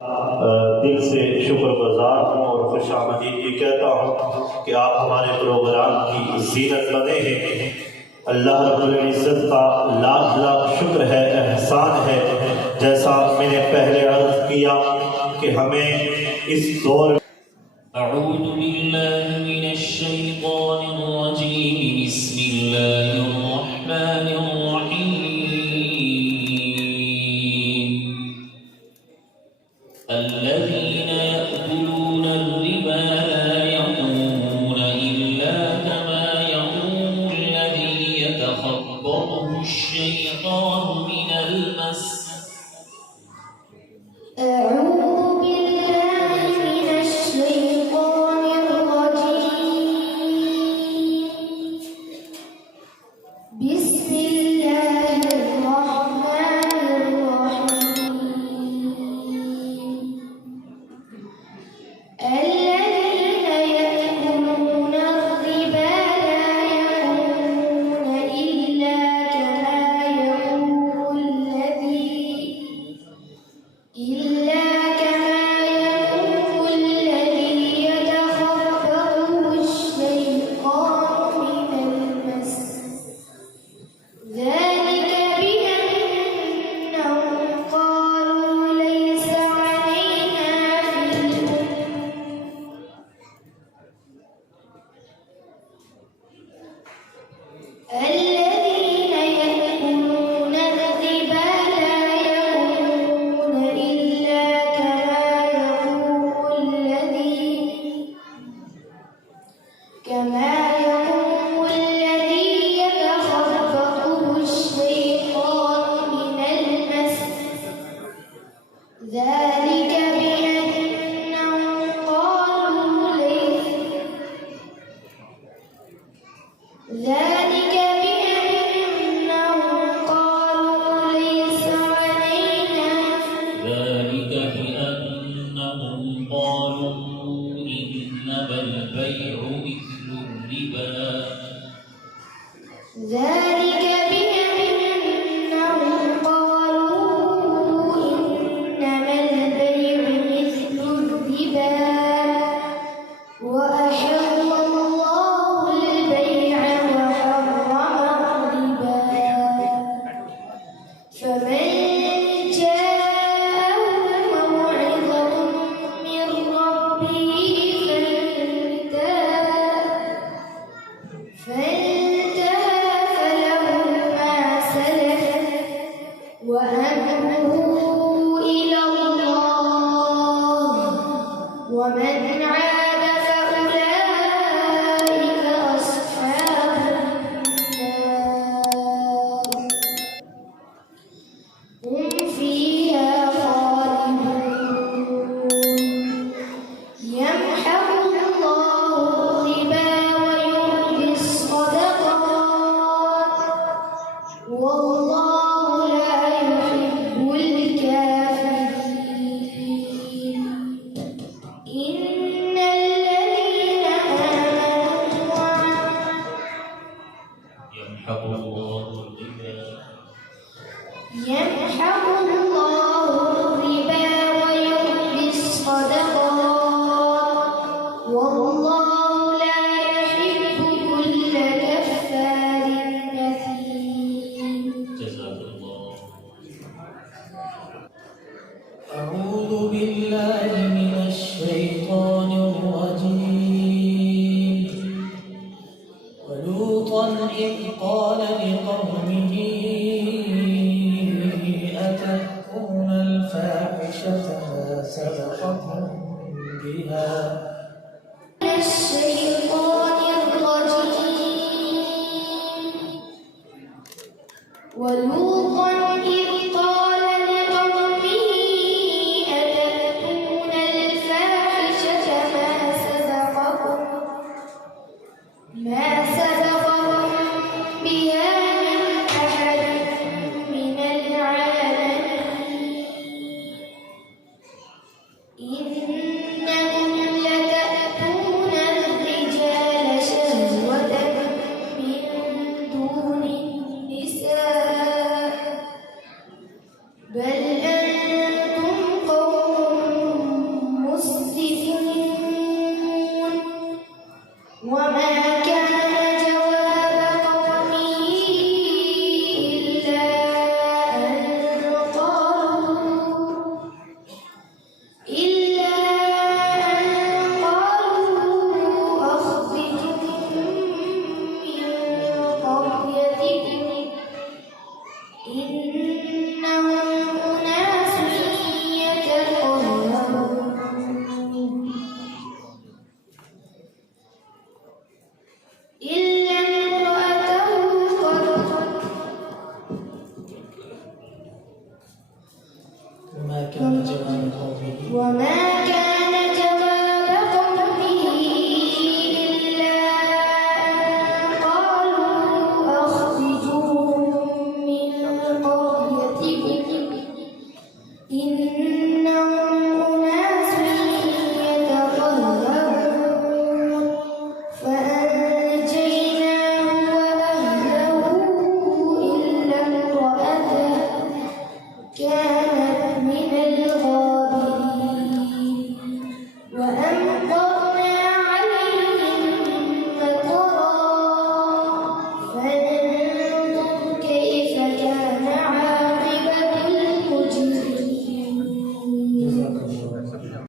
दिल से शुक्रगुजार हूँ और खुश आमदीद ये कहता हूँ कि आप हमारे प्रोग्राम की ज़ीनत बने हैं। अल्लाह रब्बुल इज़्ज़त का लाख लाख शुक्र है, एहसान है। जैसा मैंने पहले अर्ज़ किया कि हमें इस दौर अऊज़ु बिल्लाहि मिनश शैतानिर रजीम, बिस्मिल्लाहिर रहमानिर रहीम। الذين يأكلون الربا لا يقومون إلا كما يقوم الذي يتخبطه الشيطان من المس. أعوذ بالله من الشيطان الرجيم. بسم الله الرحمن الرحيم. الذين يأكلون الربا لا يقومون إلا كما يقوم الذي يتخبطه الشيطان من المس. ذلك بأنهم قالوا ليس علينا في الذين يأكلون الربا لا يقومون إلا كما يقوم الذي يتخبطه الشيطان من المس. ذلك بأنهم قالوا ليس علينا ذلك بأنهم قالوا إنما البيع مثل الربا. ذلك بأنهم قالوا إنما البيع مثل الربا وأحل الله البيع وحرم الربا. فمن جاءه موعظة من ربه فانتهى فله ما سلف وأمره إلى الله ومن عاد فأولئك أصحاب النار هم فيها خالدون. يمحق الله الربا ويربي الصدقات والله لا يحب الكافرين. إن الذين آمنوا يمحق الله الربا يمحق الله الربا ويربي الصدقات والله لا يحب كل كفار أثيم. جزاك الله. أعوذ بالله من الشيطان الرجيم. ولوطا إذ قال لقومه أتأتون الفاحشة ما سبقكم بها من الشيطان الرجيم. ولوطا